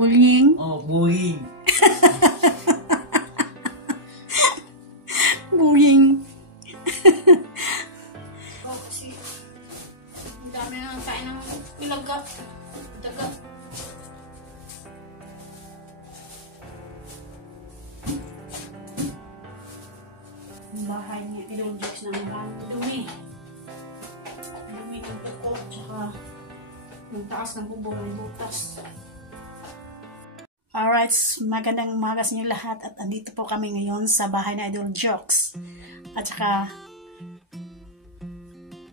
Bullying. Oh, bullying. Bullying. Oh, kasi ang dami na ang kain ng ilaga. Daga. Ang bahay niya, ilunjok na ang dumi. Dumi ng tuko, tsaka yung taas ng bubong ng butas. Alright, magandang umaga sa inyo lahat at andito po kami ngayon sa bahay na Idol Jokes. At saka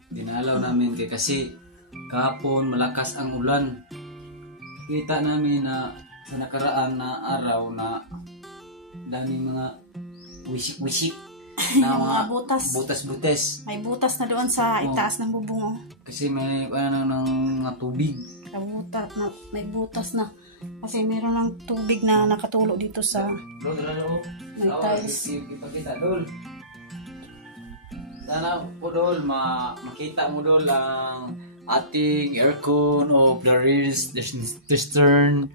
Dinalaw namin kasi kahapon malakas ang ulan. Kita namin na sa nakaraan na araw na daming mga wisik-wisik na mga butas. Butas-butas. May butas na doon sa itaas ng bubong. Oh. Kasi may ng tubig. May butas na. Kasi meron ng tubig na nakatulo dito sa may tiles. Ipakita dol. Sana po dol makita mo dol ang ating aircon of the Western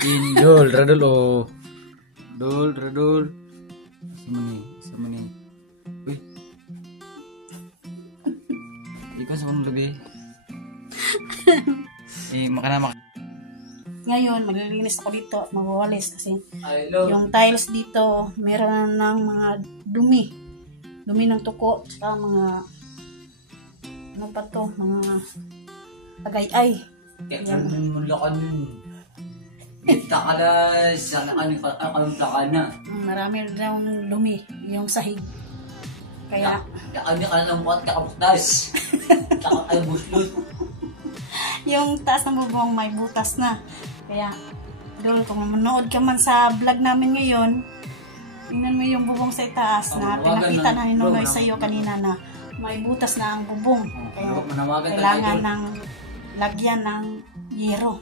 in dol radol o dol radol sa mani. Uy. Ikaw sa mong gabi. Makana. Ngayon, maglilinis ako dito at magwawalis kasi yung tiles dito, meron ng mga dumi. Dumi ng tuko, saka mga ano pa to, mga agay-ay. Yan. Kita ka na, sana ka na. Marami daw dumi, yung sahig. Kaya, kanya ka na ng buhat, kakabutas. Kakabuslot. Yung taas ng bubong may butas na. Kaya, doon, kung manood ka man sa vlog namin ngayon, tingnan mo yung bubong sa itaas na pinakita na Nonoy sa iyo kanina na may butas na ang bubong. Kaya, kailangan ng lagyan ng yero.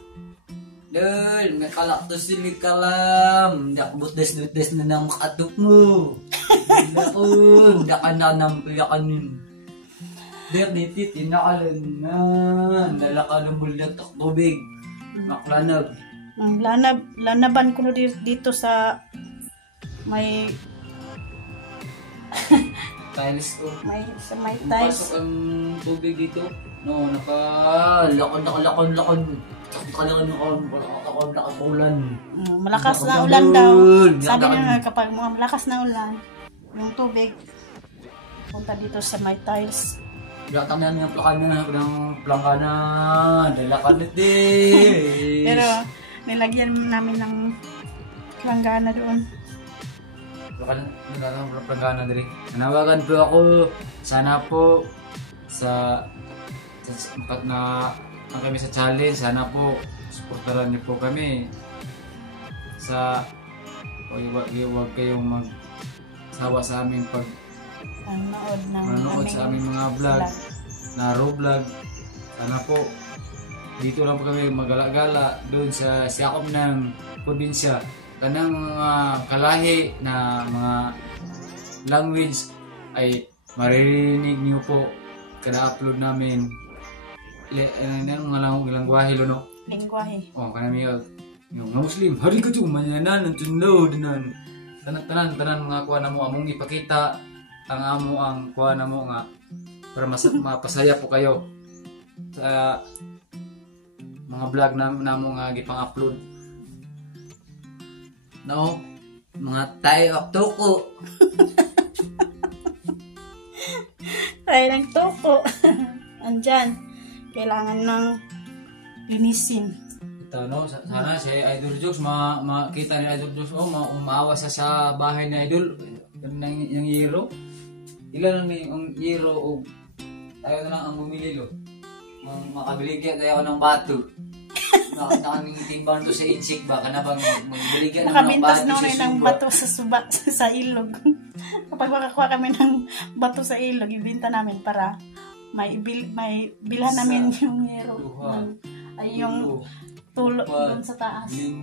Dol, may kalaktos din ka lang. Butas na ng makatok mo. Dakan ng pilakanin. Dito, tinakalan na. Nalaka ng bulak at tubig. Maklanab. Lanaban ko dito sa may tiles to. May tiles. Pasok ang tubig dito. No, lakon. Malakas na ulan daw. Sabi nila kapag malakas na ulan, yung tubig punta dito sa may tiles. Gatang na ng plakana. Dalakan din. Pero nilagyan namin ng planggana doon. Planggana din. Nanawagan po ako. Sana po sa kami sa challenge. Sana po supportaran niyo po kami. Huwag kayong magsawa sa amin pag manood sa aming mga vlog na raw vlog. Sana po dito lang po kami magala-gala doon sa siyakop ng probinsya. Kanang mga kalahi na mga language ay maririnig niyo po kada upload namin. Mga langwahe lo no? Lingwahe. Oh, kanami yung Muslim. Hari ko ito manyanan ng tunod nan. Tanan mga kuha na mo among ipakita ang amo ang kuha na mo nga para mapasaya po kayo sa mga vlog na mo nga gipang-upload. No, mga tayo toko. Tayo ng toko. Andyan. Kailangan ng linisin. Ito no, sana si Idol Jokes makita ni Idol Jokes umaawa sa bahay ni Idol ng yero. Ilan ni ang yero o tayo na lang ang bumili lo. Makabili kaya tayo ng bato. Nakanimbang to sa insik ba kana bang magbili ka ng bato ng bato sa suba sa ilog. Kapag makakuha kami ng bato sa ilog, ibenta namin para may bilhan namin yung yero. Ay yung tulo doon sa taas. 5,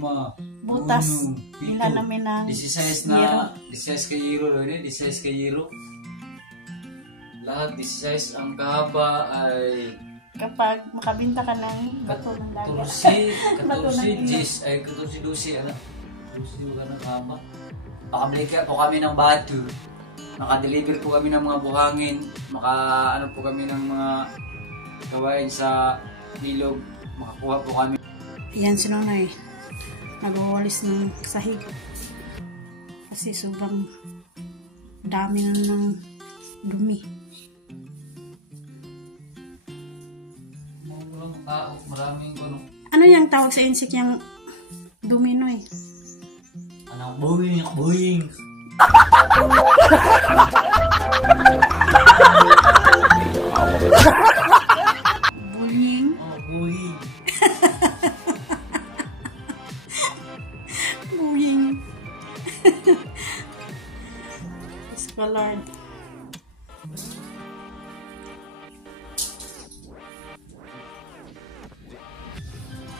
butas. Bilhan namin ng 16 na 16 ka euro rin, 16 ka euro. Lahat 16 ang kahaba ay kapag makabinta ka ng bato ng dagat. 14 G's, ay 14 ano? 12 ka ng haba. Makabili po kami ng bato. Naka-deliver po kami ng mga buhangin. Ano po kami ng mga gawain sa ilog. Makakuha po kami. Yan si Nonoy. Nagwawalis ng sahig. Kasi sobrang dami ng dumi. Maraming ano. Ano yung tawag sa insect yung dumi, Noy? Anong buwing? Buwing! Bullying? Oh, buwing! Bullying. Escalard.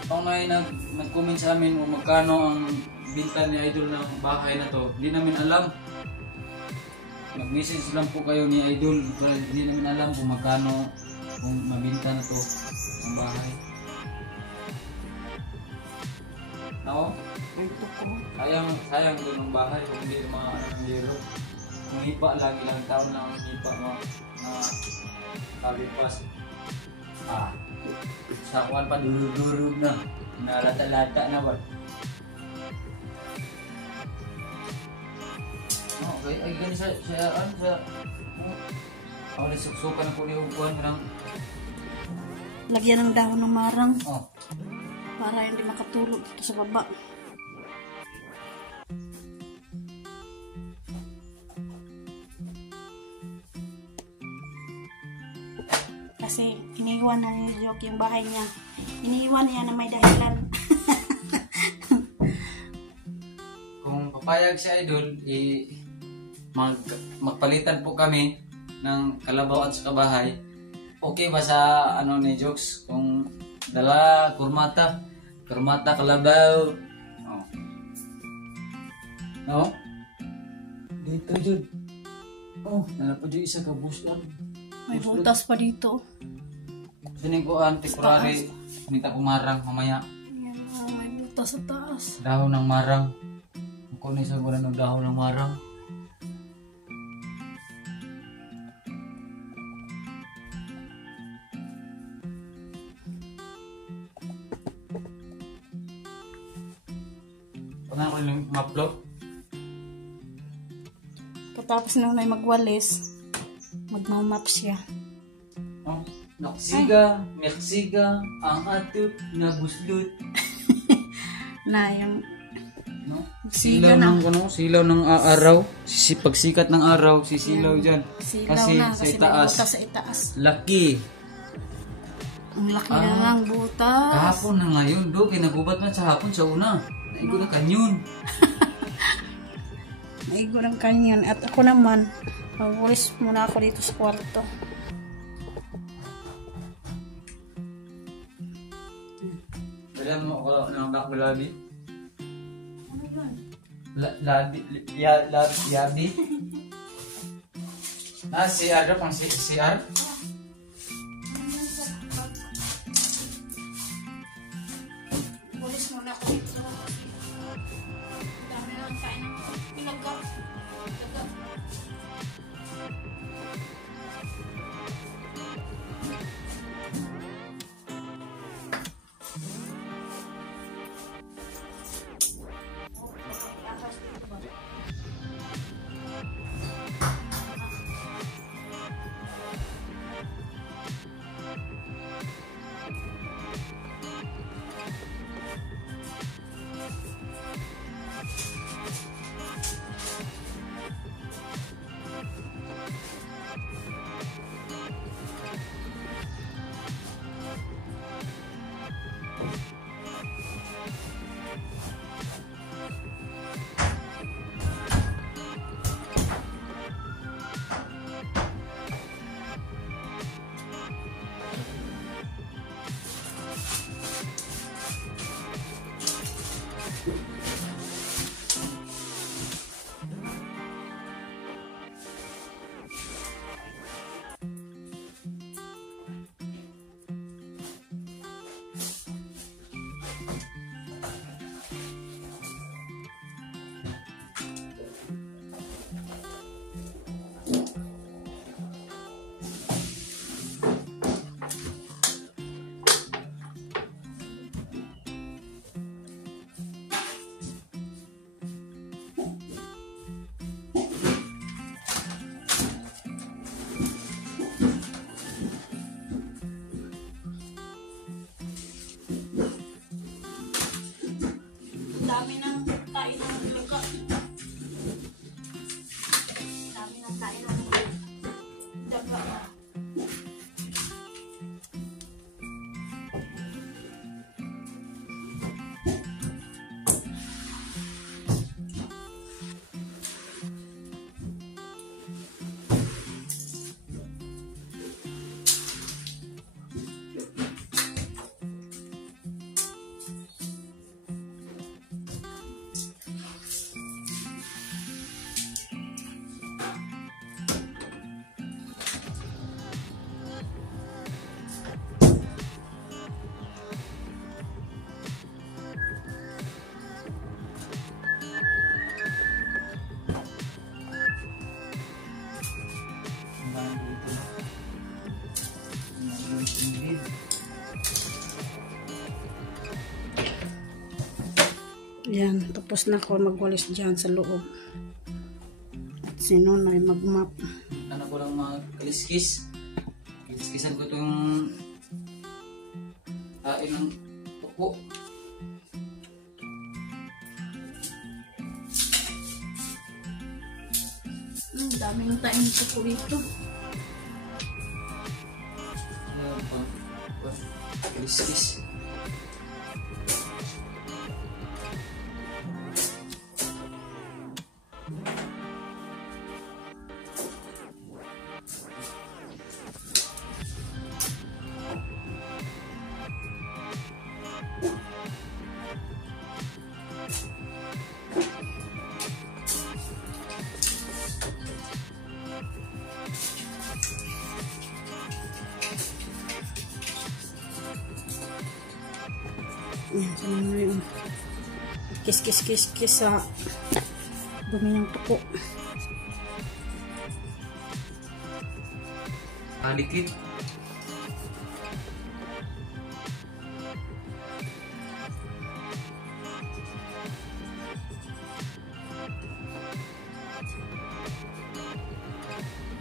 Kung may nag-comment sa amin kung magkano ang binta ni Idol ng bahay na to, hindi namin alam. Mag-message lang po kayo ni Idol, pero hindi namin alam kung magkano kung mabinta na to ang bahay. Ako? Sayang doon ang bahay kung hindi mga ng yero. Kung hipa lang, ilang taon na ang hipa mo na kalipas. Sa kuwan pa durug-durug na. Nalata-lata na ba? Okay, ay gani sa susukan po ni Uguan ng Lagyan ng dahon ng marang. oh. Para hindi makatulog dito sa baba. Kasi iniwan na ni Joke yung bahay niya. Iniwan niya na may dahilan. Kung papayag si Idol, magpalitan po kami ng kalabaw at sa kabahay. Okay ba sa ano ni Jokes? Kung dala, kurmata, kalabaw. Oh. No? Dito, Jud. Oh, nalapad yung isa ka bus lang. May butas pa dito. Siniguan, temporary. Minta ko marang mamaya. Yan, may butas sa taas. Dahon ng marang. Kung isa ko ng dahon ng marang. Pagka ko yung maplo. Katapos na may magwalis, magmamap siya. Oh, Mexiga, ang ato nabuslot. Na yung No? silaw Silaw ng araw. Pagsikat ng araw, sisilaw dyan. silaw Kasi na sa kasi may itaas. butas sa itaas. Laki. Ang laki na ng butas. Kahapon na ngayon, do. Kinagubat man sa hapon sa una. Naigo na kanyon. Naigo ng kanyon. At ako naman, magwalis muna ako dito sa kwarto. Alam mo ko ng bakbalabi? Ano yun? Yabi? CR daw pang CR? Walis muna ako dito. Dami lang kain ng pinagka. Dami ng kain ng luka. Dami ng kain ng daga. Yan, tapos na ako magwalis dyan sa loob. At si Nonay mag-map. Ano ko lang mga kaliskis. Kaliskisan ko itong kain ng tuko. Daming taing tuko dito. Ayan pa. Kaliskis. Yan, sana na yun. Kis sa dumi ng tuko. Dikit.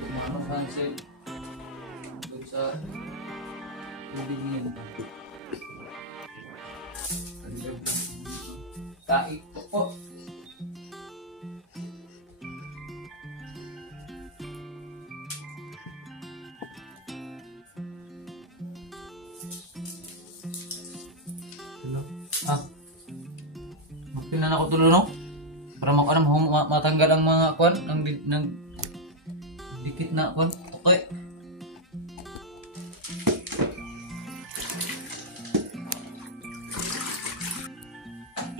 Kumaano pansin doon sa bibigyan. Taik po. Magpinan ako tulo no? Para matanggal ang mga kwan, ang dikit na kwan. Okay.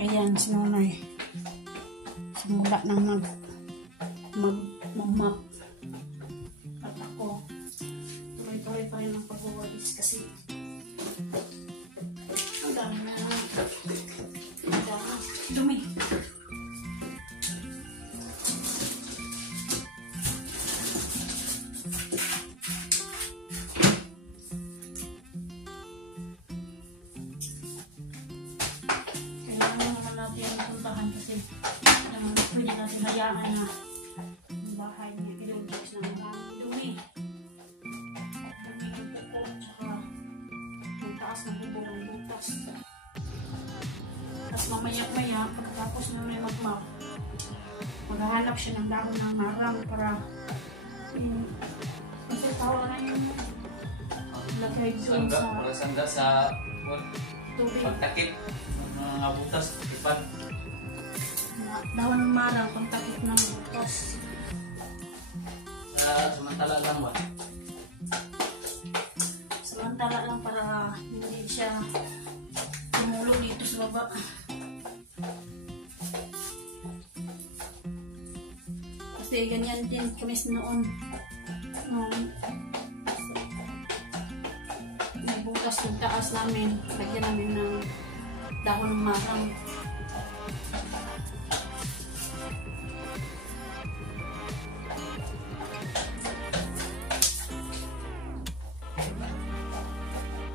Ayan, si Nonay. Simula nang mag-map. At ako, tuloy-tuloy pa rin ang pag-walis kasi ang dami na dumi. Kasi pwede natin hayaan na yung bahay niya ilulix na maraming dumi. Dumi ng tuko at saka yung taas ng bubong ng butas. Tapos mamaya-maya, pagkatapos na may mag-map, maghahanap siya ng dahon ng marang para kasi tawa na yung lagay doon sa sangga sa tubig. pagtakip ng mga butas, ipan. Dahon ng marang, pagtakip ng butas. Samantala lang ba? Samantala lang para hindi siya tumulo dito sa baba. Kasi ganyan din kami noon. May butas ng taas namin. Lagyan namin ng dahon ng marang.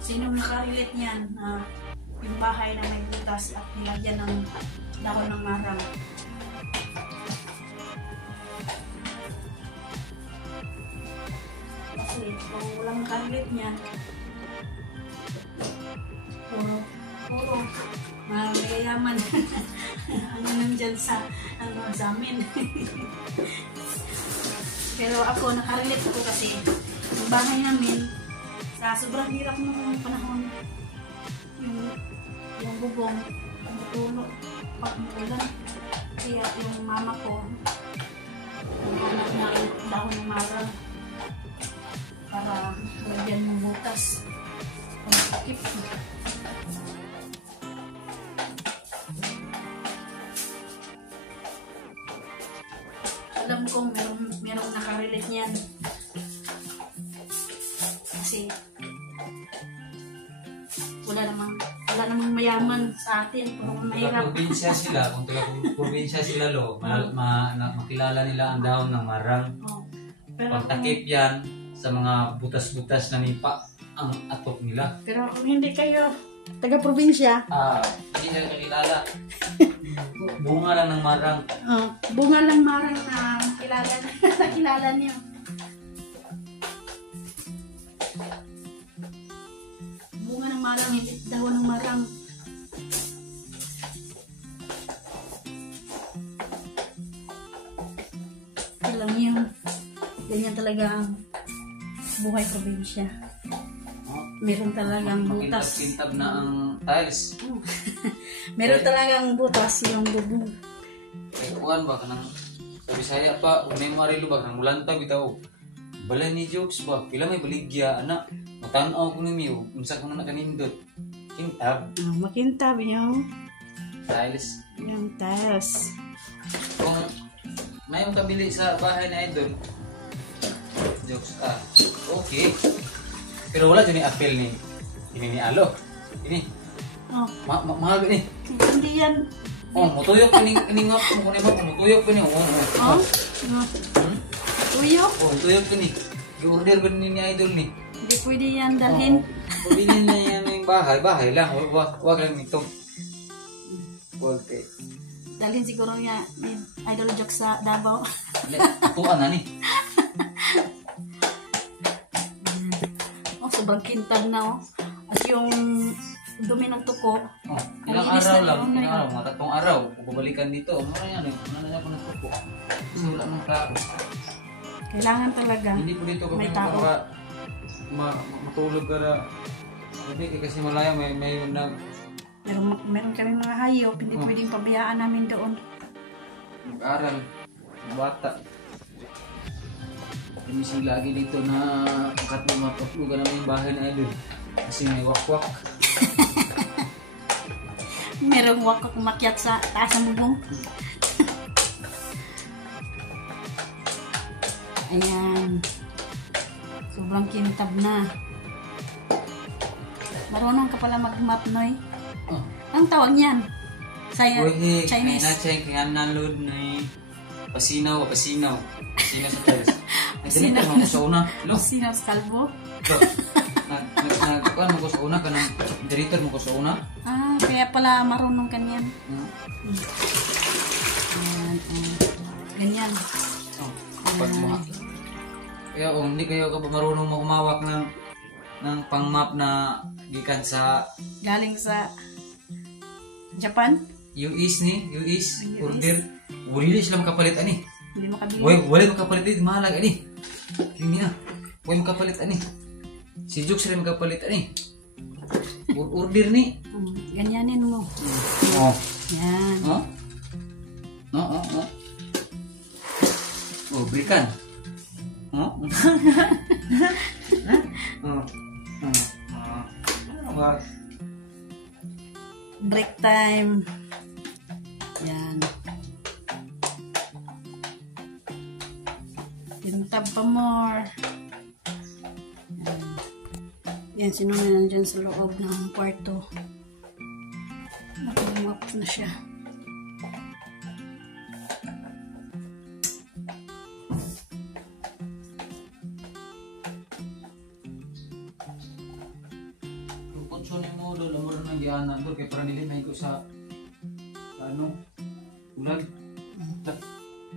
Sinong nakarelate niyan na yung bahay na may butas at nilagyan ng dahon ng marang? Kasi kung walang nakarelate niyan, puro puro mayayaman. Ano nandyan sa amin. Pero ako, nakarelate ko kasi yung bahay namin, sa sobrang hirap nung panahon, yung bubong, tumutulo, pag umulan. Kaya yung mama ko, hanap na dahon ng marang para lagyan ng butas. Pagkakip. Alam ko merong nakarelate niyan. Kasi wala namang mayaman sa atin. Kung mahirap. Kung taga-probinsya sila, makilala nila ang dahon ng marang. Oh. Pagtakip yan sa mga butas-butas na nipa ang atok nila. Pero kung hindi kayo taga-probinsya, hindi nila kakilala. Bunga lang ng marang. Bunga lang marang na nakilala niyo. Bunga ng marang, hindi dahon ng marang. Alam niyo, ganyan talaga ang buhay probinsya. Meron talagang butas. Makintab na ang tiles. Meron talagang butas yung bubong. Kaya kuhan ba kanang sa Bisaya ba, may marilo ba kanang mulantag bitaw. Balay ni jokes ba, pila may baligya anak. Matanaw ko nimiyo, unsa ko na kanindot. Kintab. Makintab yung Tiles. yung tiles. Kung may kabili sa bahay na idol, jokes okay. Pero wala dyan yung apel ni Alo. Ini. Mahal ni. Hindi yan. Mutuyok ka ni nga. Mutuyok ka ni. Tuyok? Mutuyok ka ni. I-order ba ni idol ni? Hindi pwede yan dalhin. Pwede na yan yung bahay. Bahay lang. Huwag lang nito. Okay. Dalhin siguro niya ni Idol Joke sa Davao. Tuan na ni. Sobrang kintab na As yung dumi ng tuko. Ilang araw lang. Mga tatlong araw. Pabalikan dito. Ano na niya po ng tuko. Kasi wala nang tao. Kailangan talaga. Hindi po dito kami matulog ka na. Hindi kasi malaya may meron kami mga hayop. Hindi pwedeng pabayaan namin doon. Mag-aral. Bata. Hindi sila lagi dito na matutlugan namin yung bahay na idol. Kasi may wakwak. Merong wakwak umakyat sa taas ng bubong. Ayan. Sobrang kintab na. Marunong ka pala mag-map, Noy. Ang tawag niyan? Chinese. Kaya nalod na pasinaw. Pasinaw sa tiles. Pasinaw mo sa una. Pasinaw sa kalbo. Nagkuhan mo ko sa una ka ng director mo ko sa una. Kaya pala marunong ka niyan. Ganyan. Kaya hindi kayo marunong humawak ng pang-map na gikan sa galing sa Japan? US order. Wala sila makapalit ani. Hindi makabili. Wala makapalit ani, mahalag ani. Kini na. Wala makapalit ani. Si Jokes rin makapalit ani. Order ni. Ganyanin mo. Yan. Berikan. Break time. Yan. Tintab pa more. Yan, sino na nandyan sa loob ng kwarto. Nakamap na siya. Kunsyonin mo doon, lamuro ng dianan doon, kaya para nilimay ko sa ulag.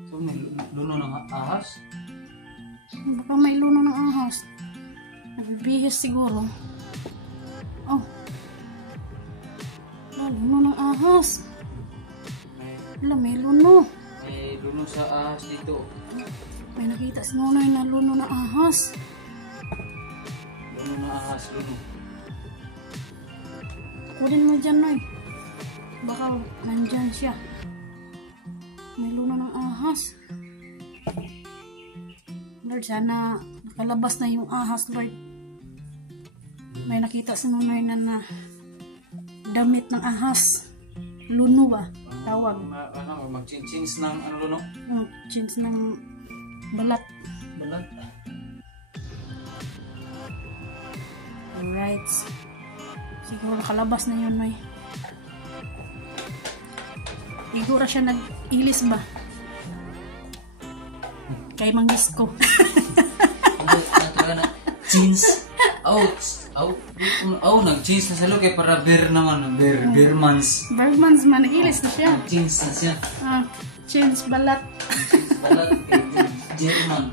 So, may luno ng ahas? Baka may luno ng ahas. Nagbibihis siguro. luno ng ahas. Wala, may luno. May luno sa ahas dito. May nakita si Nonoy na luno na ahas. Luno na ahas, luno. Kunin mo dyan, Noy. Baka nandyan siya. May luno ng ahas. Lord, sana nakalabas na yung ahas, Lord. May nakita si Nonoy na damit ng ahas. Luno ba? Tawag. Mag-change ng ano luno? Change ng balat. Balat? Alright. Siguro nakalabas na yun, Noy. Siguro siya nag-ilis ba? Kay Manggis ko. Jeans. Nag-change na sa loob kaya para bear naman. Bearmans. Bearmans man, nag-ilis na siya. Jeans na siya. Change balat. Balat kay German.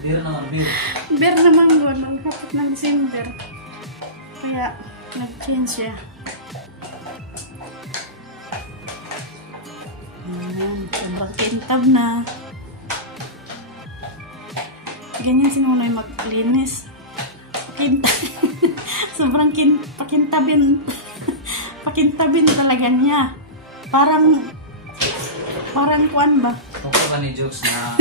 Bear naman, bear. Bear naman doon. Nagkapit ng December. Kaya, nag-change siya. Ayan. Sobrang kintab na. Ganyan si Nonoy maglinis. Sobrang pakintabin. Pakintabin talaga niya. Parang kuan ba? Kung ka ni jokes na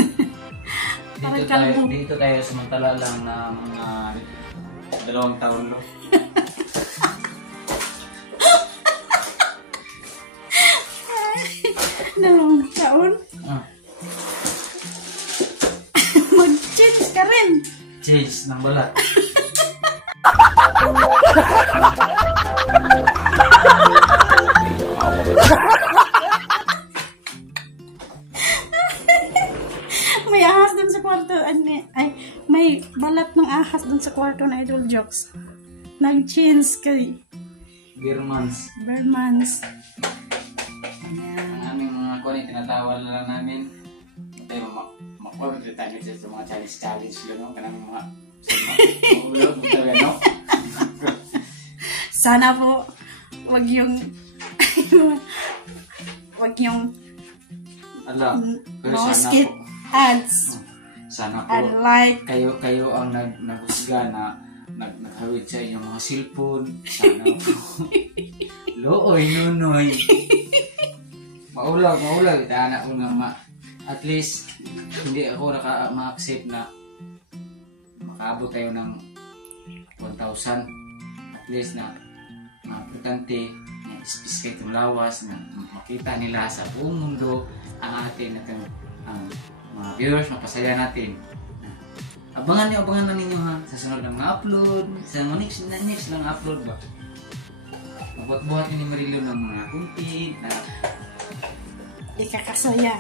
dito tayo samantala lang na mga 2 taon lo. Dalawang taon? Mag-change ka rin. Change ng balat. May ahas dun sa kwarto. Ay, may balat ng ahas dun sa kwarto na Idol Jokes. Nag-change kay Bearmans. Ayan. Ang aming mga kuwan, tinatawa na lang namin. Tayo makuha tayo sa mga challenge lang. Kanang mga ulog talaga, no? Sana po wag yung skip ads. Sana po Unlike kayo ang naghusga na naghawid sa inyong mga cellphone. Sana po. Looy, Nonoy. Maulag. Itana ko nga at least hindi ako ma-accept na makaabot tayo ng 1,000. At least na importante na ispiskay itong lawas na makita nila sa buong mundo ang atin at ang mga viewers, mapasaya natin. Abangan na ninyo ha sa sunod ng mga upload, sa next lang upload ba. Mabuhat-buhat ni Marilo ng mga content na ikakasaya.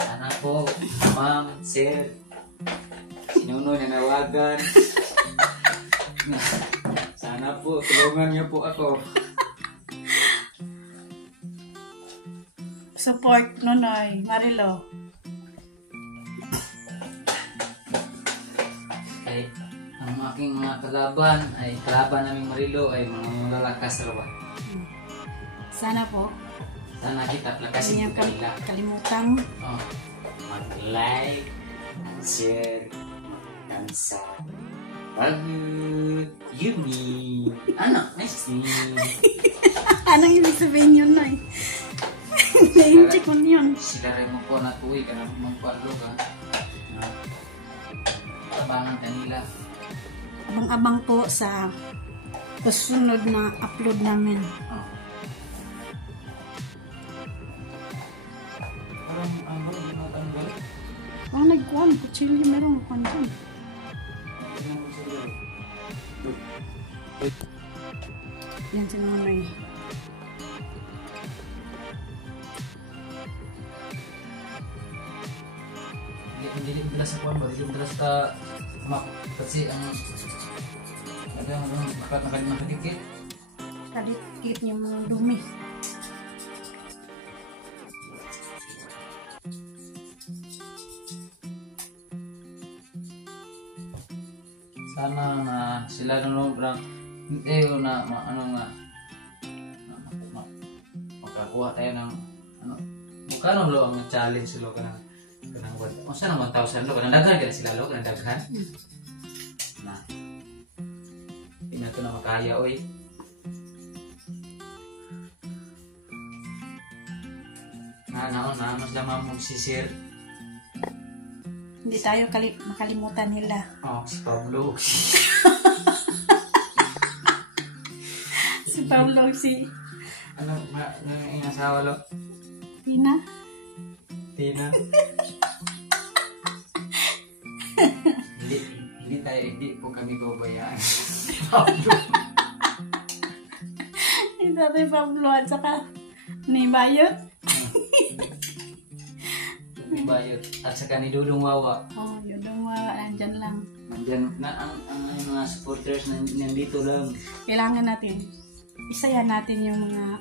Sana po, ma'am, sir, sinuno na nawagan. Sana po, tulungan niyo po ako. Support Nonoy, Marilo. Ay, ang aking mga kalaban naming Marilo ay mga malalakas raw. Sana po. Sana kita plakasin Hindi ko nila. kalimutang mag-like, mag-share, mag-kansa. Pagod, Yumi. Nice name. Anong ibig sabihin yun, Noy? Na-incheck mo yun. Sila rin mo po na tuwi ka na magpalog ha. Abangan kanila. Abang-abang po sa susunod na upload namin. Parang ano, hindi matanggal. Nagkuhan. Kutsilyo meron. Kuhan dyan. Yan si Nonoy. Hindi bila sa kuwan ba? Hindi bila sa map. Kasi ang nakadikit. Kadikit niya mga dumi. Sana na sila nung ano nga, makakuha tayo ng, ano, kano lo ang challenge lo kanang masa nang 1,000 lo kanang daghan kana sila lo kanang daghan na hindi na to na makaya oy naon na mas lamang magsisir. Hindi tayo makalimutan nila. Oh, si Pablo. Si Pablo, si ano yung asawa lo? Tina. Hindi po kami babayaan. Hindi tayo Pablo at saka ni Bayot. Ni Bayot at saka ni Dudong Wawa. Oh, Dudong Wawa, andyan lang. Andyan na ang mga supporters nandito lang. Kailangan natin isaya natin yung mga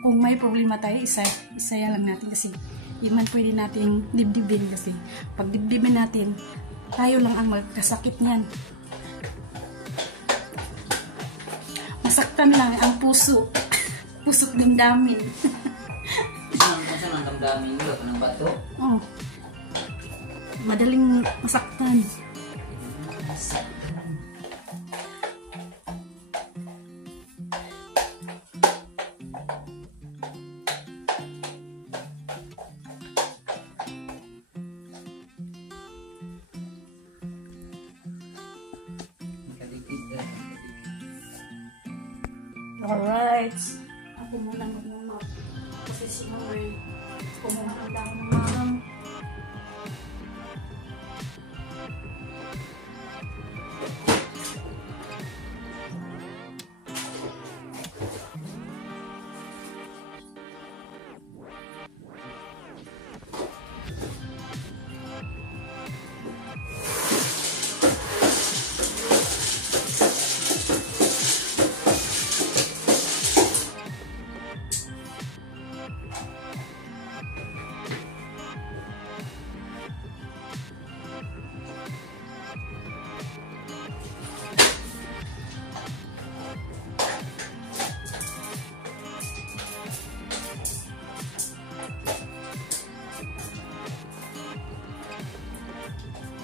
kung may problema tayo, isaya lang natin kasi di man pwede nating dibdibin kasi pag dibdibin natin, tayo lang ang magkasakit niyan. Masaktan lang ang puso. Puso't damdamin. Saan ang damdamin nyo? Anong bato? Oh. Madaling masaktan. Alright. Ako muna mag-map. Kasi si Mama kumuha ang dahon ng marang.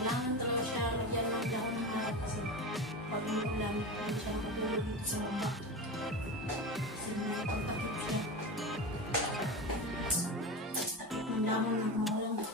Kailangan talaga siya lagyan ng dahon ng harap kasi pag umulan, hindi siya nakatulog dito sa baba. Kasi may pagtakip siya. Ang dahon ng harap.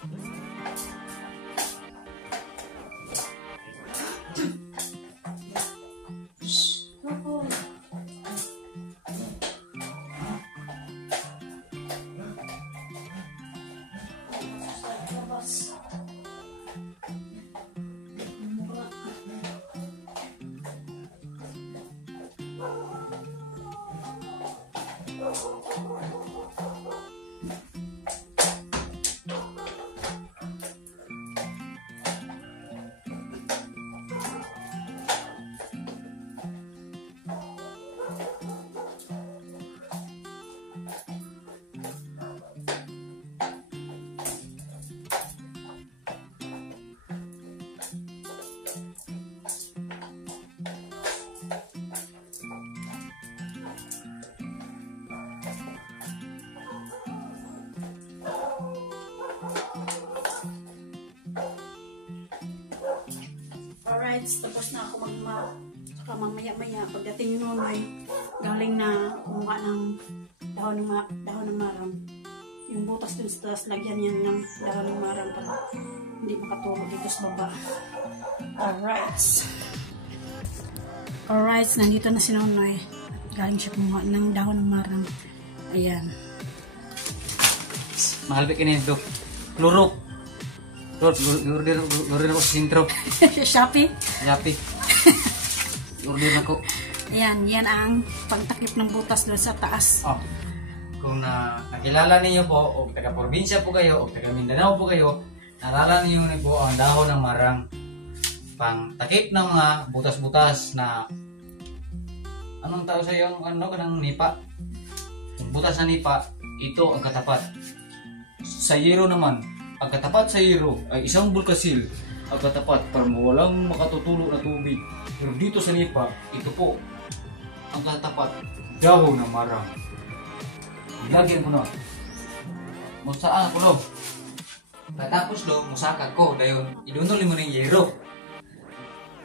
Alright, tapos na ako mag-map. Saka mamaya-maya, pagdating noon ay galing na kumuha ng dahon ng marang. Yung butas dun sa taas, lagyan yan ng dahon ng marang para hindi makatulog dito sa baba. Alright, nandito na si Nonoy. Galing siya kumuha ng dahon ng marang. Ayan. Mahal ba kinito? Klurok. Order ako sa sintro. Shopee? Order ako. Ayan, yan ang pagtakip ng butas doon sa taas. Oh. Kung nakilala niyo po, o taga-probinsya po kayo, o taga-Mindanao po kayo, nalala niyo po ang dahon ng marang. Pang takip ng mga butas-butas na anong tawag sa iyo? Kanang nipa. Yung butas na nipa, ito ang katapat. Sa yero naman, ang katapat sa yero ay isang bulkasil ang katapat para walang makatutulo na tubig. Pero dito sa nipa, ito po ang katapat, dahon ng marang. Ilagyan ko na. Musaan ko lo. Tapos lo, musaka ko. Dayon, idunol mo ng yero.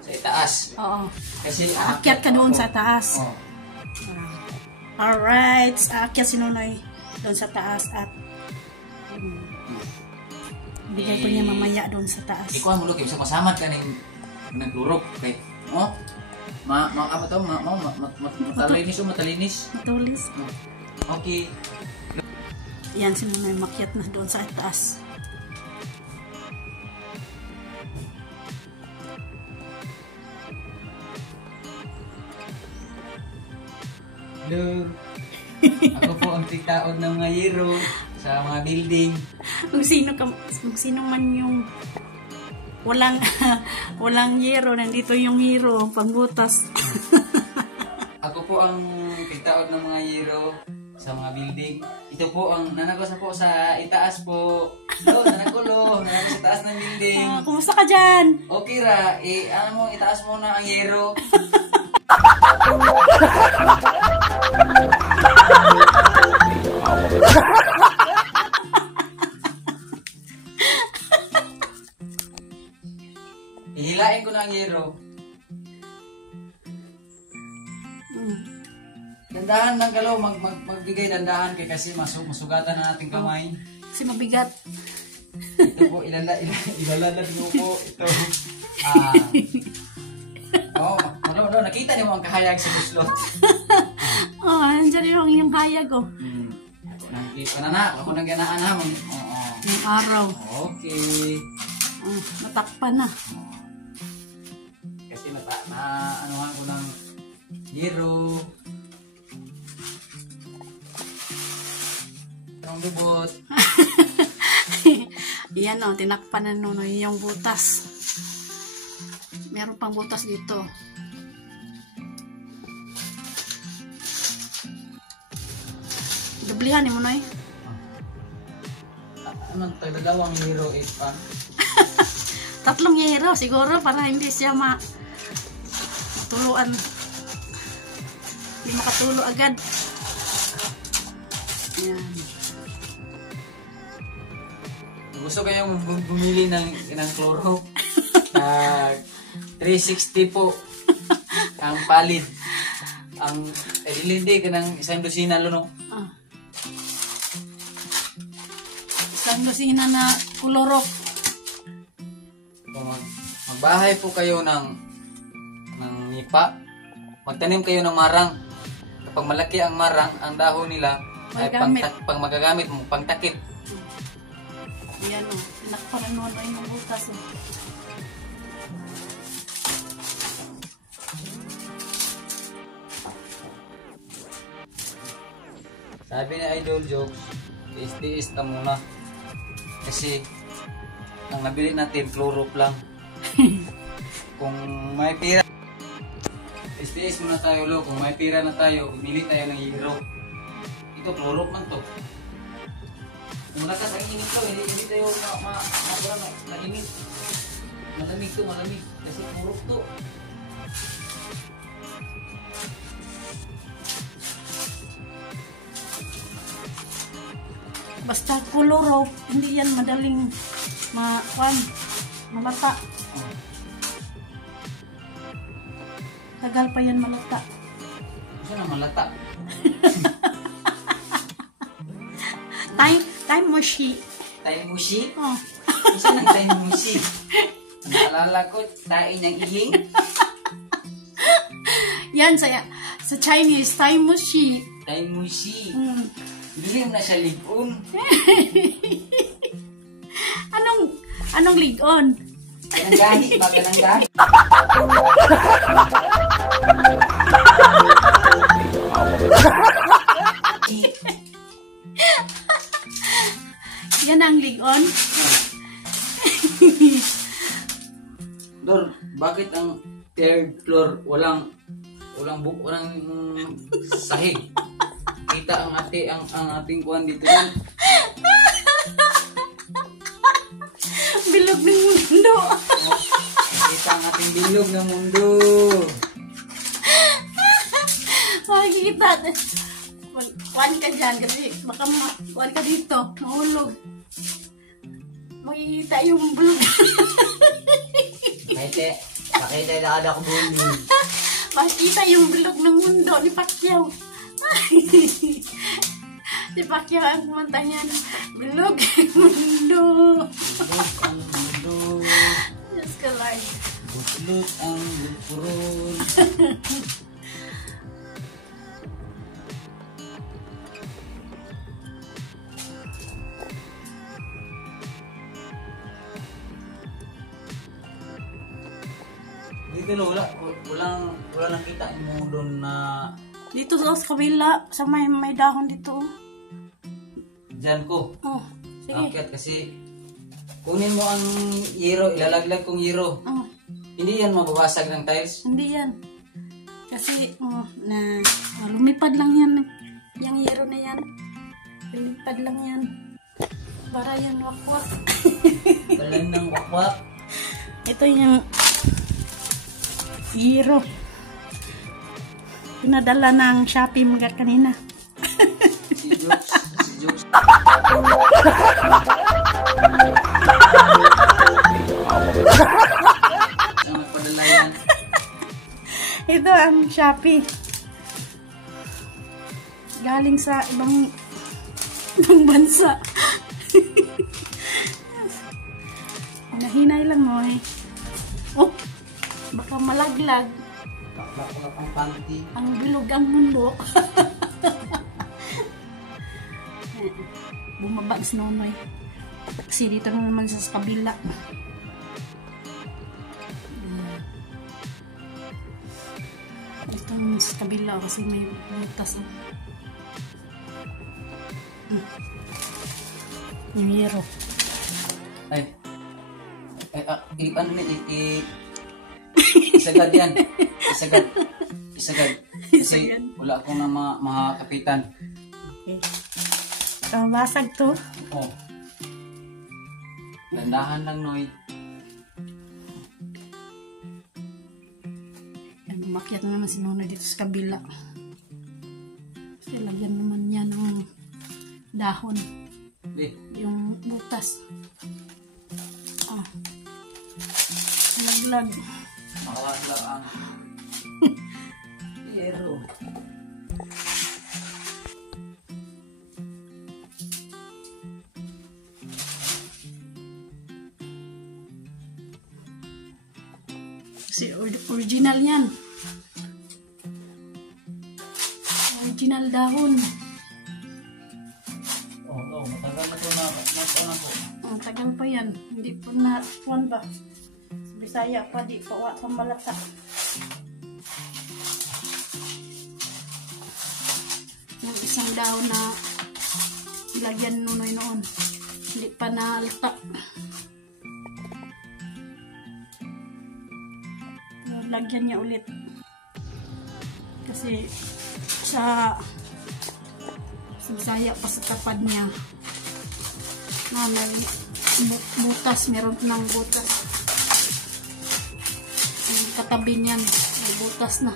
Sa itaas. Oo. Kasi aakyat ka doon sa taas. Oh. Alright. Aakyat si Nonoy doon sa taas at bigay ko niya mamaya doon sa taas. Ikaw mo lo, kaya masamat ka ng naglurok. Okay. Oh? Ano to? Matalinis o matalinis? Matulis. Okay. Yan, si Nonoy makyat na doon sa taas. Hello. Ako po ang tiktaod ng mga yero sa mga building. Kung sino man yung walang yero, nandito yung hero, pangbutas. Ako po ang tiktaod ng mga yero sa mga building. Ito po ang nanagos po sa itaas po. Nanagos sa taas ng building. Kumusta ka dyan? Okay ra, ano mo, itaas mo na ang yero. Ihilain ko na ang yero. Dandahan lang kalo, magbigay dandahan kay kasi masugatan na nating kamay. Kasi mabigat. Ito po, ilalalad mo po. Ito. Nakita niyo mo ang kahayag sa buslot. Nandiyan yung iyong hayag ko. Nakita na, ako nang ganaan naman. Yung araw. Okay. Natakpan na. Kasi anuhan ko ng yero. Ang lubot. Yan o, tinakpan na Nonoy yung butas. Meron pang butas dito. Dublihan ni Nonoy. Anong tagdalawang yero pa? 3 yero siguro para hindi siya matuluan. Hindi makatulo agad. Yan. Gusto kayong bumili ng kloro? 360 po ang palid. Ang dilindi ka ng isang dosina no? Isang dosina na kulorok. Magbahay po kayo ng nipa. Magtanim kayo ng marang. Kapag malaki ang marang, ang dahon nila ay pang magagamit mo, pang takip. Yan o, pinakparan Nonoy ng butas o. Sabi ni Idol Jokes, tiis-tiis na muna. Kasi, ang nabili natin, chlorop lang. Kung may pira, tiis-tiis muna tayo lo. Kung may pira na tayo, bili tayo ng hero. Ito, chlorop man to. Kung malakas ang init to, hindi tayo mainit. Malamig to, malamig. Kasi chlorop to. Basta kuloro, hindi yan madaling malata. Tagal pa yan malata. Gusto na malata. Time mushi. Time mushi? Oh. Gusto ng time mushi. Naalala ko, tain ng ihing. Yan sa Chinese, time mushi. Time mushi. Bili mo na siya ligon. Anong ligon? Kanang gahi ba? Kanang gahi? Yan ang ligon? Dor, bakit ang third floor walang sahig? Kita ang ating kuwan dito. Bilo bilog ng mundo. Kita ang ating bilog ng mundo. Makikita. Kuhan ka dyan kasi baka kuhan ka dito. Mahulog. Makikita yung bilog. Pakita na ako bully. Makikita yung bilog ng mundo ni Pacquiao. Si Pacquiao ang kumanta niyan. Bilog ang mundo. Bilog ang mundo. Diyos ko lang. Butlot ang lupurol. Dito na wala nakita mo doon na Dito sa kabila, sa may dahon dito. dyan ko. Oh, sige. Akyat kasi kunin mo ang yero, ilalaglag kong yero. Oh, Hindi yan mababasag ng tiles. hindi yan. Kasi, lumipad lang yan. Yung yero na yan. Lumipad lang yan. Para yan wakwak. Balan ng wakwak. Ito yung yero. Pinadala ng Shopee mga kanina. Si Jokes. Si Jokes. Ang nagpadala yan. Ito ang Shopee. Galing sa ibang bansa. Nahinay lang mo eh. Oh, baka malaglag. Baklak ang panty. Ang bilog ang mundo. Bumaba si Nonoy. Kasi dito na naman sa kabila. Ito sa kabila kasi may butas. Yung yero. Ay. Ano na isagad yan. Isagad. Kasi wala akong na makakapitan. Okay. Basag to. Oh. Dandahan lang, Noy. Umakyat na naman si Nonoy dito sa kabila. Kasi lagyan naman niya ng dahon. Yung butas. Ah. Laglag. Makawala ang yero. Kasi original yan. Original dahon. Oo, matagal na ito na po. Ang tagal pa yan. Hindi pa na one ba? Sa Bisaya pa, di pa wa pang malata. Yung isang dahon na ilagyan Nonoy noon. Hindi pa nalata. Lagyan niya ulit. Kasi sa Bisaya pa sa tapad niya na may butas, meron ng butas. Yung katabi niyan may butas na.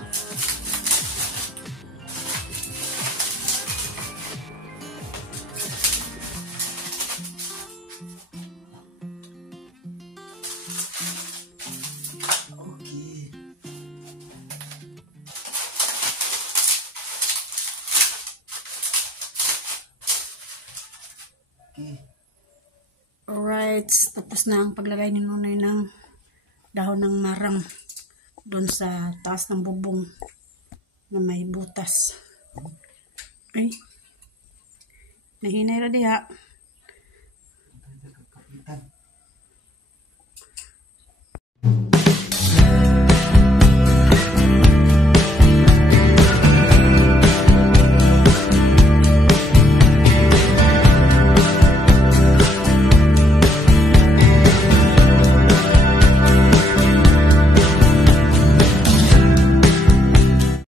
Alright, tapos na ang paglagay ni Nonoy ng dahon ng marang doon sa taas ng bubong na may butas. Ay, nahinay na diha.